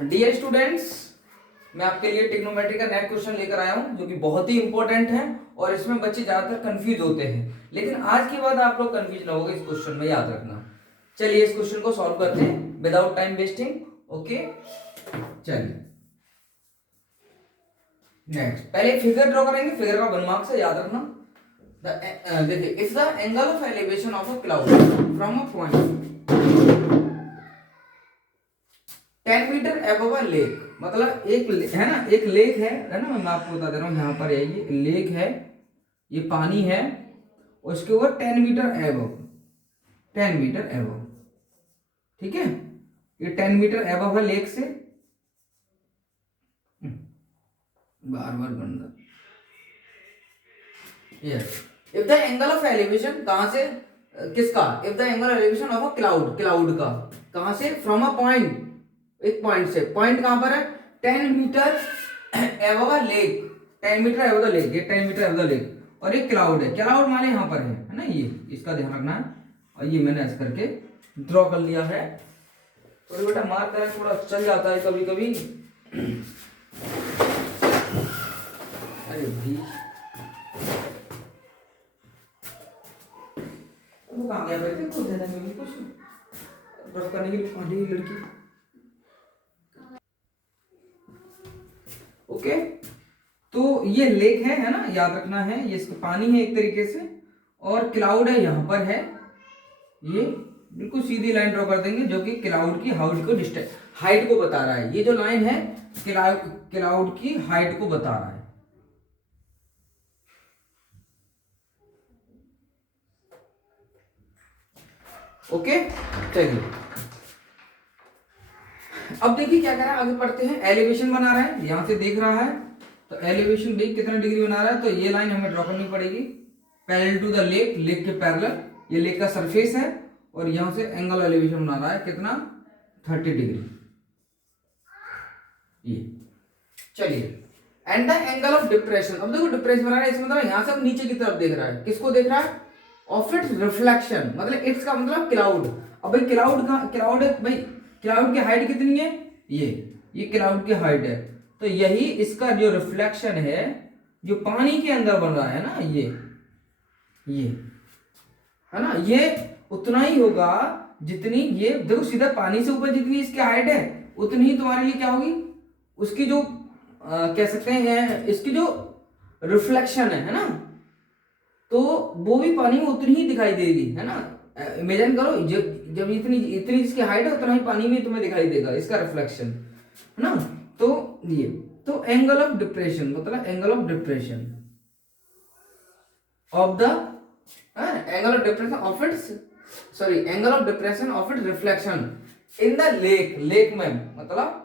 Dear students, मैं आपके लिए ट्रिग्नोमेट्री का नेक्स्ट क्वेश्चन लेकर आया हूं जो कि बहुत ही इंपॉर्टेंट है और इसमें बच्चे ज्यादातर कंफ्यूज होते हैं, लेकिन आज के बाद आप लोग कंफ्यूज ना होगे इस क्वेश्चन में, याद रखना। चलिए इस क्वेश्चन को सॉल्व करते हैं विदाउट टाइम वेस्टिंग। ओके, चलिए नेक्स्ट पहले फिगर ड्रॉ करेंगे। फिगर का 1 मार्क्स है, याद रखना। देखिए, if the angle of elevation of a cloud from a point 10 metre above a lake, मतलब एक है ना, एक लेक है ना, मैं आपको बता दे रहा हूँ। यहाँ पर है ये लेक है, ये पानी है, और उसके ऊपर 10 मीटर अबव, 10 मीटर अबव, ठीक है। ये 10 मीटर अबव है लेक से, बार बार गंदा। Yes, if the angle of elevation, कहां से, किसका, if the angle elevation of a cloud, cloud का, कहां से, फ्रॉम अ पॉइंट, एक पॉइंट से, पॉइंट कहां पर है, 10 metre above a lake, 10 metre above the lake, ये 10 मीटर अबव द लेक, और एक क्लाउड है, क्लाउड माने यहाँ पर है ना, ये इसका ध्यान रखना है। और ये मैंने ऐसे करके ड्रॉ कर लिया है, और बेटा मार्क करें थोड़ा चल जाता है कभी कभी। अरे भी वो कहाँ गया बैठे, कुछ देने में भी कुछ ड्रॉ करने के लिए पानी की लड़की। ओके, तो ये लेक है ना, याद रखना है, ये इसका पानी है एक तरीके से, और क्लाउड है यहाँ पर है। ये बिल्कुल सीधी लाइन ड्रॉ कर देंगे जो कि क्लाउड की हाइट को हाइट को बता रहा है। ये जो लाइन है क्लाउड की हाइट को बता रहा है। ओके, चलिए अब देखिए क्या कर रहा है, आगे पढ़ते हैं। एलिवेशन बना रहा है, यहां से देख रहा है, तो एलिवेशन भी कितना डिग्री बना रहा है, तो ये लाइन हमें ड्रॉ करनी पड़ेगी parallel to the lake, lake के पैरेलल, ये लेक का सरफेस है, और यहां से एंगल एलिवेशन बना रहा है कितना, 30 डिग्री। ये चलिए, and the angle of depression, अब देखो डिप्रेशन बना रहा है, इसमें मतलब यहां से नीचे की तरफ देख रहा है, किसको देख रहा है, ऑफ इट्स रिफ्लेक्शन, मतलब इट्स का मतलब क्लाउड। अब भाई क्लाउड का, क्लाउड है भाई, क्लाउड की हाइट कितनी है, ये क्लाउड की हाइट है, तो यही इसका जो रिफ्लेक्शन है जो पानी के अंदर बन रहा है ना, ये है ना, ये उतना ही होगा जितनी, ये देखो सीधा पानी से ऊपर जितनी इसकी हाइट है उतनी ही तुम्हारे लिए क्या होगी, उसकी जो कह सकते हैं इसकी जो रिफ्लेक्शन है ना, तो वो भी पानी में उतनी ही दिखाई देगी, है ना। इमेजिन करो, जब इतनी इतनी जिसकी हाइट है उतना ही पानी में तुम्हें दिखाई देगा इसका रिफ्लेक्शन, है ना। तो ये, तो एंगल ऑफ डिप्रेशन, मतलब angle of depression of the, angle of depression of its, sorry, angle of depression of its reflection in the lake, lake में मतलब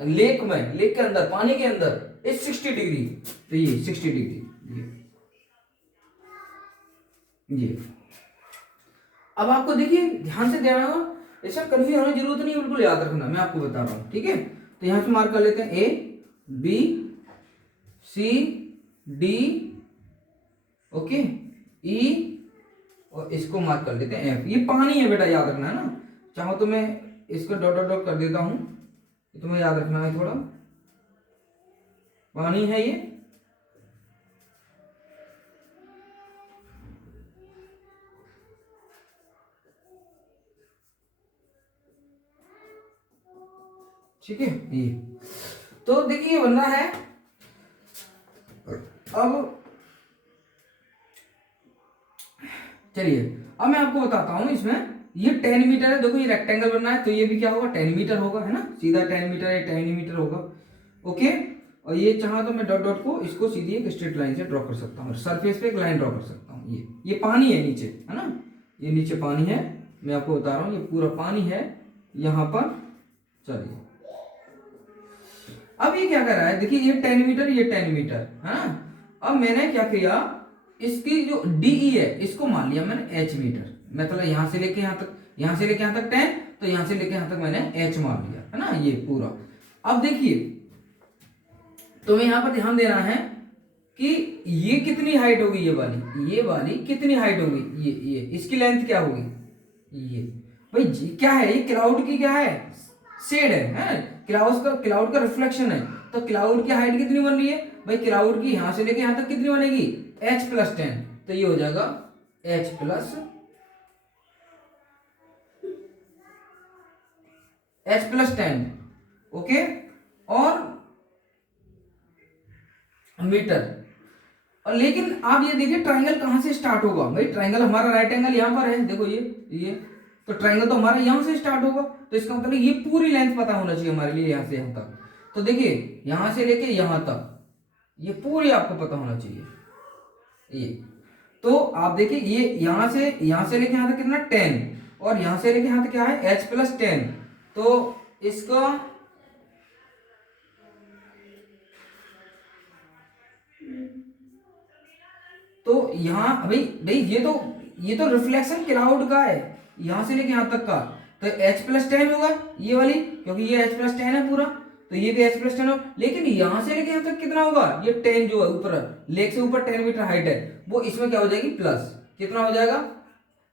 लेक में, लेक के अंदर, पानी के अंदर इज 60 डिग्री, तो ये 60 डिग्री, ये अब आपको देखिए ध्यान से देना होगा, ऐसा कन्फ्यूज होने की जरूरत नहीं, बिल्कुल याद रखना, मैं आपको बता रहा हूं, ठीक है। तो यहां से मार्क कर लेते हैं A B C D, okay, E, और इसको मार्क कर लेते हैं एफ। ये पानी है बेटा, याद रखना है ना, चाहो तो मैं इसको डॉट डॉट डॉट कर देता हूं, तुम्हें याद रखना है, थोड़ा पानी है ये, ठीक है। ये तो देखिए बन रहा है। अब चलिए, अब मैं आपको बताता हूं, इसमें ये 10 मीटर है, देखो ये रेक्टेंगल बनना है, तो ये भी क्या होगा, 10 मीटर होगा, है ना, सीधा 10 मीटर या 10 मीटर होगा। ओके, और ये चाहा तो मैं डॉट डॉट को इसको सीधी एक स्ट्रेट लाइन से ड्रॉ कर सकता हूँ, सरफेस पे एक लाइन ड्रॉ कर सकता हूँ। ये पानी है नीचे, है ना, ये नीचे पानी है, मैं आपको बता रहा हूँ, ये पूरा पानी है यहाँ पर। चलिए अब ये क्या कर रहा है, देखिए ये 10 मीटर, ये 10 मीटर, है ना। अब मैंने क्या किया, इसकी जो डीई है इसको मान लिया मैंने एच मीटर, मतलब यहां से लेके यहां तक, यहां से लेके यहां तक 10, तो यहां से लेके यहां तक मैंने एच मान लिया, है ना, ये पूरा। अब देखिए तुम्हें यहां पर ध्यान देना है कि ये कितनी हाइट होगी, ये वाली कितनी हाइट होगी, ये इसकी लेंथ क्या होगी, ये भाई क्या है, ये क्लाउड की क्या है, शेड है, क्लाउड का रिफ्लेक्शन है। तो क्लाउड की हाइट कितनी बन रही है भाई, क्लाउड की यहां से लेके यहां तक कितनी बनेगी, h+10। तो ये हो जाएगा h+10, ओके। और मीटर। और लेकिन आप ये देखिए ट्राइंगल कहां से स्टार्ट होगा भाई, ट्राइंगल हमारा राइट एंगल यहां पर है, देखो ये तो ट्राइंगल तो हमारा यहां से स्टार्ट होगा। तो इसका मतलब ये पूरी लेंथ पता होना चाहिए हमारे लिए यहां से यहां तक। तो देखिए यहां से लेके यहां तक ये पूरी आपको पता होना चाहिए ये। तो आप देखिए ये यहां से लेके यहां तक कितना 10, और यहां से लेके यहां तक क्या है h+10। तो इसका तो यहाँ भाई भाई ये तो रिफ्लेक्शन क्लाउड का है यहां से लेके यहां तक का। तो h+10 होगा ये वाली, क्योंकि ये h+10 है पूरा, तो ये भी h+10 हो। लेकिन यहां से लेके यहां तक कितना होगा, ये 10 जो है ऊपर लेक से ऊपर 10 मीटर हाइट है, वो इसमें क्या हो जाएगी प्लस, कितना हो जाएगा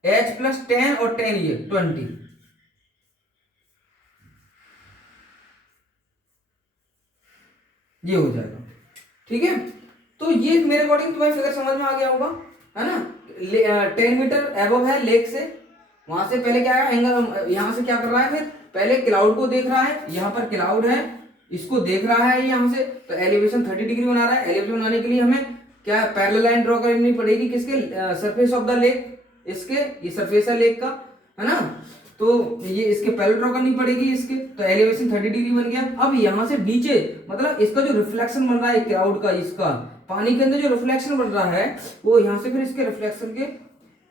h+10 और 10 ये 20। ये हो जाएगा, ठीक है। तो ये मेरे अकॉर्डिंग तुम्हें फिगर समझ में आ गया होगा, है ना। 10 मीटर एबव है लेक से, वहां से पहले क्या है एंगल, यहां से क्या कर रहा है फिर पहले क्लाउड को देख रहा है, यहां पर क्लाउड है इसको देख रहा है यहां से, तो एलिवेशन 30 डिग्री बना रहा है। एलिवेशन बनाने के लिए हमें क्या पैरेलल लाइन ड्रॉ करनी पड़ेगी, किसके सरफेस ऑफ द लेक, इसके ये सरफेस है लेक का, है ना। तो ये इसके पैरेलल ड्रॉ करनी पड़ेगी इसके, तो एलिवेशन 30 डिग्री बन गया। अब यहां से नीचे मतलब इसका जो रिफ्लेक्शन बन रहा है क्लाउड का, इसका पानी के अंदर जो रिफ्लेक्शन बन रहा है वो यहाँ से फिर इसके रिफ्लेक्शन के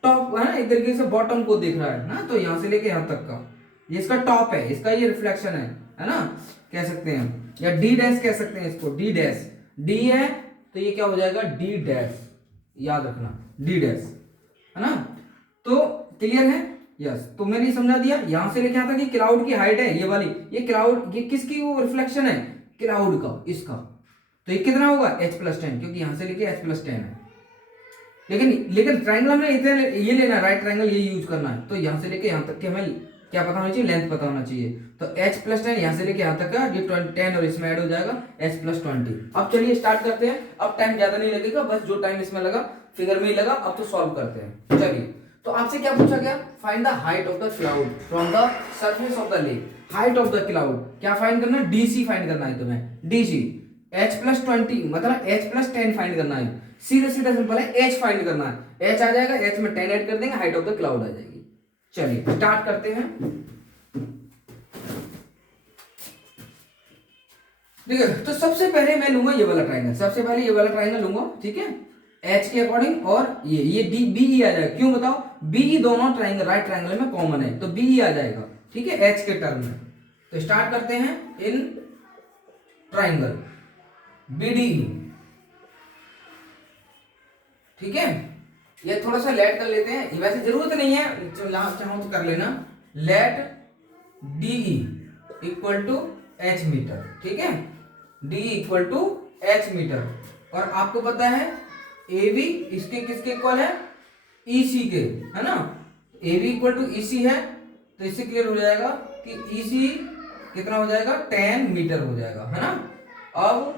टॉप है ना, एक तरीके से बॉटम को देख रहा है ना। तो यहाँ से लेके यहाँ तक का ये इसका टॉप है, इसका ये रिफ्लेक्शन है ना, कह सकते हैं, या डी डैश कह सकते हैं इसको, डी डैश। डी है तो ये क्या हो जाएगा डी डैश, याद रखना डी डैश, है ना। तो क्लियर है, यस। तो मैंने ये समझा दिया, यहां से लेके यहाँ तक क्लाउड की हाइट है ये वाली, ये क्लाउड ये किसकी वो रिफ्लेक्शन है क्लाउड का इसका। तो ये कितना होगा h+10, क्योंकि यहां से लेके h+10 है। लेकिन ट्राइंगल में इतने ये लेना, राइट ट्राइंगल ये यूज करना है। तो यहां से लेके यहां तक के हमें क्या पता होना चाहिए, लेंथ पता होना चाहिए। तो h+10 यहां से लेके यहां तक का ये 10 और इसमें ऐड हो जाएगा h+20। अब चलिए स्टार्ट करते हैं। अब टाइम ज्यादा नहीं लगेगा, बस जो टाइम इसमें लगा फिगर में ही लगा। अब तो सॉल्व करते हैं, चलिए। तो आपसे क्या पूछा गया, find the height of the cloud from the surface of the lake. Height of the cloud क्या फाइंड करना है, डीसी फाइंड करना है तुम्हें, डीसी। h+20 मतलब h+10 फाइंड करना है, सीधा सीधा सिंपल है, h फाइंड करना है। h आ जाएगा, h में 10 ऐड कर देंगे, हाइट ऑफ द क्लाउड आ जाएगी। चलिए स्टार्ट करते हैं। ठीक है, तो सबसे पहले मैं लूंगा ये वाला ट्राइंगल, सबसे पहले ये वाला ट्राइंगल लूंगा, ठीक है, h के अकॉर्डिंग। और ये डी बी ई आ जाएगा, क्यों बताओ, बी ई दोनों ट्राइंगल राइट ट्राइंगल में कॉमन है, तो बी ई आ जाएगा, ठीक है, h के टर्म में। तो स्टार्ट करते हैं इन ट्राइंगल BDE, ठीक है। ये थोड़ा सा लेट कर लेते हैं, वैसे जरूरत नहीं है, चाहो तो कर लेना। Let DE equal to h metre, ठीक है, DE equal to h metre. और आपको पता है AB इसके किसके इक्वल है, EC के, है ना। AB इक्वल टू EC है, तो इससे क्लियर हो जाएगा कि EC कितना हो जाएगा 10 मीटर हो जाएगा, है ना। अब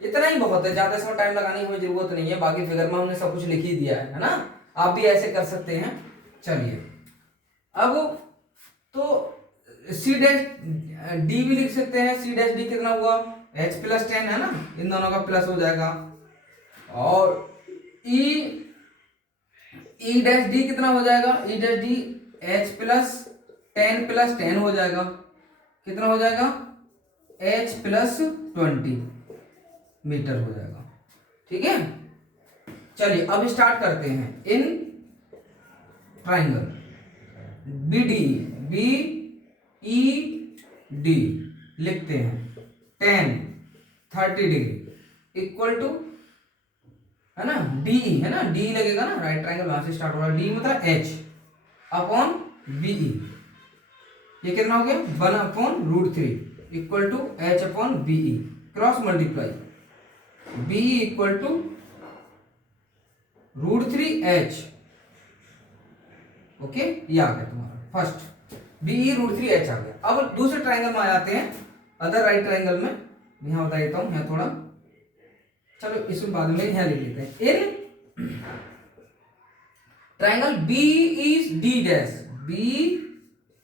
इतना ही बहुत है, ज्यादा इसमें टाइम लगाने की हमें जरूरत नहीं है, बाकी फिगर में हमने सब कुछ लिख ही दिया है ना। आप भी ऐसे कर सकते हैं। चलिए अब तो C डैश D भी लिख सकते हैं, C डैश D कितना हुआ h+10, है ना, इन दोनों का प्लस हो जाएगा। और E डैश D कितना हो जाएगा, E डैश D h+10 + 10 हो जाएगा, कितना हो जाएगा h+20 मीटर हो जाएगा, ठीक है। चलिए अब स्टार्ट करते हैं इन ट्राइंगल BDE लिखते हैं 10 30 डिग्री इक्वल टू, है ना, DE, है ना, DE लगेगा ना, राइट ट्राइंगल वहां से स्टार्ट हो रहा है, DE मतलब h अपॉन BE। ये कितना हो गया 1/√3 equal to h upon BE, cross multiply BE equal to √3h, okay, ये आ गया तुम्हारा फर्स्ट। BE √3H आ गया। अब दूसरे ट्राइंगल में आ जाते हैं, अदर राइट ट्राइंगल में। यहाँ बता देता हूँ, यहाँ थोड़ा, चलो इसमें बाद में यहाँ लिख लेते हैं। इन ट्राइंगल BED,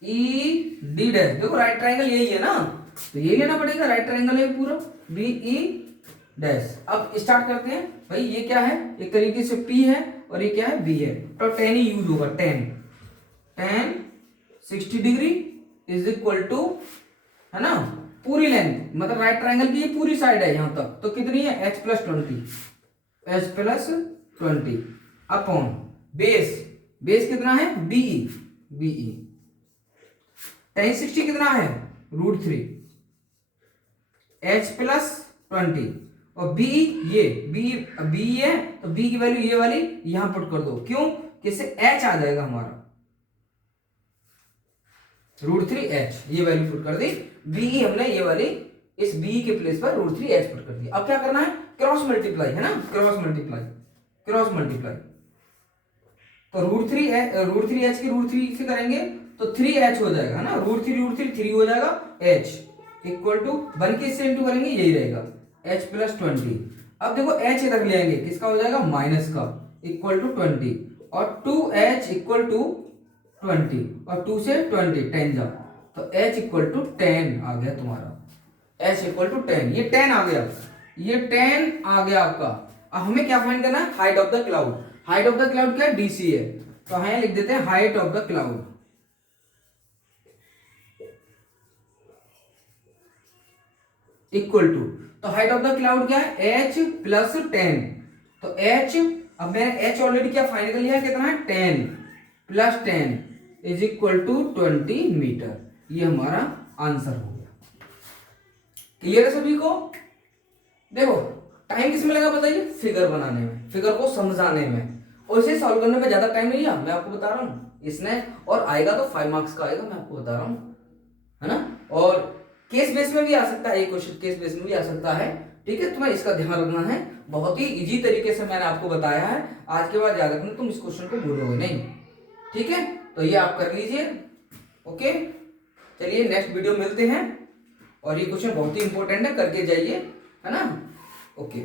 BED, देखो राइट ट्राइंगल यही है ना, तो यही लेना पड़ेगा, राइट ट्राइंगल है पूरा BE। अब स्टार्ट करते हैं भाई, ये क्या है, एक तरीके से P है और ये क्या है, B है, तो 10 ही यूज होगा, 10 60 डिग्री इज इक्वल टू, है ना, पूरी लेंथ, मतलब राइट ट्राइंगल की ये पूरी साइड है यहां तक, तो कितनी है, H+20 अपॉन बेस कितना है, BE। tan 60 कितना है, √3, H+20 और BE, ये BE है, तो B की वैल्यू ये वाली यहां पुट कर दो, क्यों, किससे H आ जाएगा हमारा, √3H, ये वैल्यू पुट कर दी। BE हमने ये वाली इस BE के प्लेस पर √3H पुट कर दी। अब क्या करना है, क्रॉस मल्टीप्लाई, है ना, क्रॉस मल्टीप्लाई, तो √3H की √3 से करेंगे तो 3H हो जाएगा, है ना, √3 3 हो जाएगा, H इक्वल टू 1 के इससे इंटू करेंगे, यही रहेगा H+20। अब देखो H रख लेंगे, किसका हो जाएगा, माइनस का, इक्वल टू 20, और 2H इक्वल टू 20, और 2 से 20 10 जा, तो H इक्वल टू 10 आ गया तुम्हारा, H इक्वल टू 10, ये 10 आ गया, ये 10 आ गया आपका। अब हमें क्या फाइंड करना है, height of the cloud. Height of the cloud क्या है, DC है, तो हम लिख देते हैं height of the cloud equal to, तो हाइट ऑफ द क्लाउड क्या है, H+10, तो H, अब मैंने H ऑलरेडी क्या फाइंड कर लिया है, कितना है, 10+10 इज इक्वल टू 20 मीटर, ये हमारा आंसर हो गया। क्लियर है सभी को। देखो टाइम किसमें लगा बताइए, फिगर बनाने में, फिगर को समझाने में, और इसे सॉल्व करने में ज्यादा टाइम नहीं लिया, मैं आपको बता रहा हूँ इसने, और आएगा तो 5 मार्क्स का आएगा, मैं आपको बता रहा हूँ, है ना, और केस बेस में भी आ सकता है, एक क्वेश्चन केस बेस में भी आ सकता है, ठीक है, तुम्हें इसका ध्यान रखना है, बहुत ही इजी तरीके से मैंने आपको बताया है, आज के बाद याद रखना, तुम इस क्वेश्चन को भूलोगे नहीं, ठीक है, तो ये आप कर लीजिए, ओके। चलिए नेक्स्ट वीडियो मिलते हैं, और ये क्वेश्चन बहुत ही इंपॉर्टेंट है, करके जाइए, है ना, ओके।